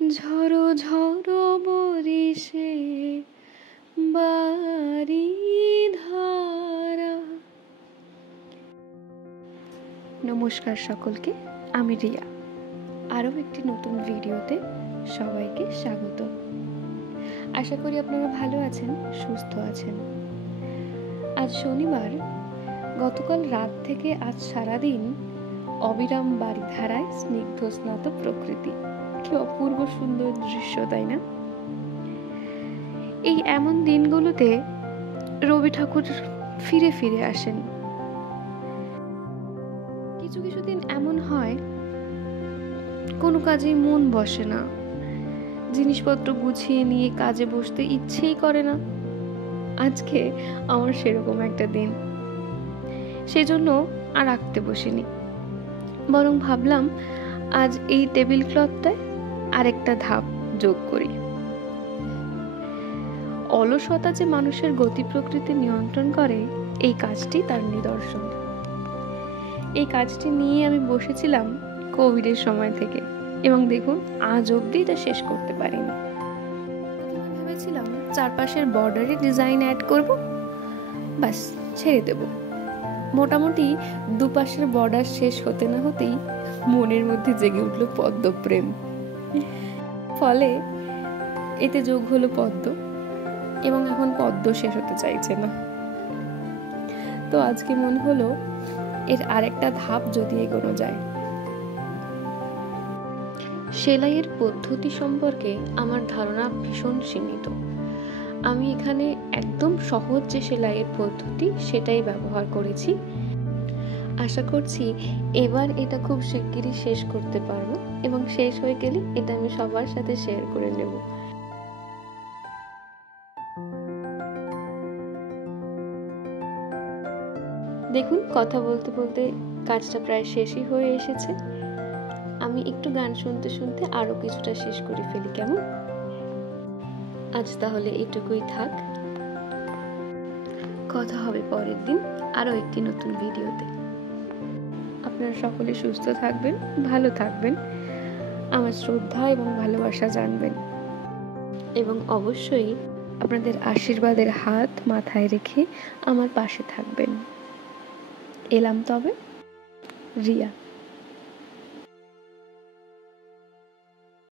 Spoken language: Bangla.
ঝড়ো ঝড়ো বরিশে বাড়ি ধারা। নমস্কার সকলকে, আমি রিয়া। আরও একটি নতুন ভিডিওতে সবাইকে স্বাগত। আশা করি আপনারা ভালো আছেন, সুস্থ আছেন। আজ শনিবার। গতকাল রাত থেকে আজ সারাদিন অবিরাম বারিধারায় স্নিগ্ধ স্নাত প্রকৃতি। কি অপূর্ব সুন্দর দৃশ্য, তাই না? এই এমন দিনগুলোতে রবি ঠাকুর ফিরে ফিরে আসেন। কিছু কিছু দিন এমন হয় কোনো কাজেই মন বসে না, জিনিসপত্র গুছিয়ে নিয়ে কাজে বসতে ইচ্ছেই করে না। আজকে আমার সেরকম একটা দিন, সেজন্য আর আঁকতে বসিনি, বরং ভাবলাম আজ এই টেবিল ক্লথটায় আরেকটা ধাপ যোগ করি। অলসতা যে মানুষের গতি প্রকৃতি নিয়ন্ত্রণ করে, এই কাজটি তার নিদর্শন। এই কাজটি নিয়ে আমি বসেছিলাম কোভিডের সময় থেকে, এবং দেখুন আজ অবধি এটা শেষ করতে পারিনি। ভেবেছিলাম চারপাশের বর্ডারে ডিজাইন অ্যাড করব, বাস ছেড়ে দেব। মোটামুটি দুপাশের বর্ডার শেষ হতে না হতেই মনের মধ্যে জেগে উঠল পদ্মপ্রেম। ফলে এতে যোগ হলো পদ্ম, এবং এখন পদ্ম শেষ হতে চাইছে না। তো আজকে মনে হলো এর আরেকটা ধাপ যদি এগোনো যায়। সেলাইয়ের পদ্ধতি সম্পর্কে আমার ধারণা ভীষণ সীমিত। আমি এখানে একদম সহজ যে সেলাইয়ের পদ্ধতি সেটাই ব্যবহার করেছি। আশা করছি এবার এটা খুব শিগগিরই শেষ করতে পারবো, এবং শেষ হয়ে গেলে এটা আমি সবার সাথে শেয়ার করে নেব। দেখুন, কথা বলতে বলতে কাজটা প্রায় শেষই হয়ে এসেছে। আমি একটু গান শুনতে শুনতে আরো কিছুটা শেষ করে ফেলি, কেমন? আজ তাহলে এটুকুই থাক। কথা হবে পরের দিন আরো একটি নতুন ভিডিওতে। আপনারা সকলে সুস্থ থাকবেন, ভালো থাকবেন, আমার শ্রদ্ধা এবং ভালোবাসা জানবেন, এবং অবশ্যই আপনাদের আশীর্বাদের হাত মাথায় রেখে আমার পাশে থাকবেন। এলাম তবে, রিয়া।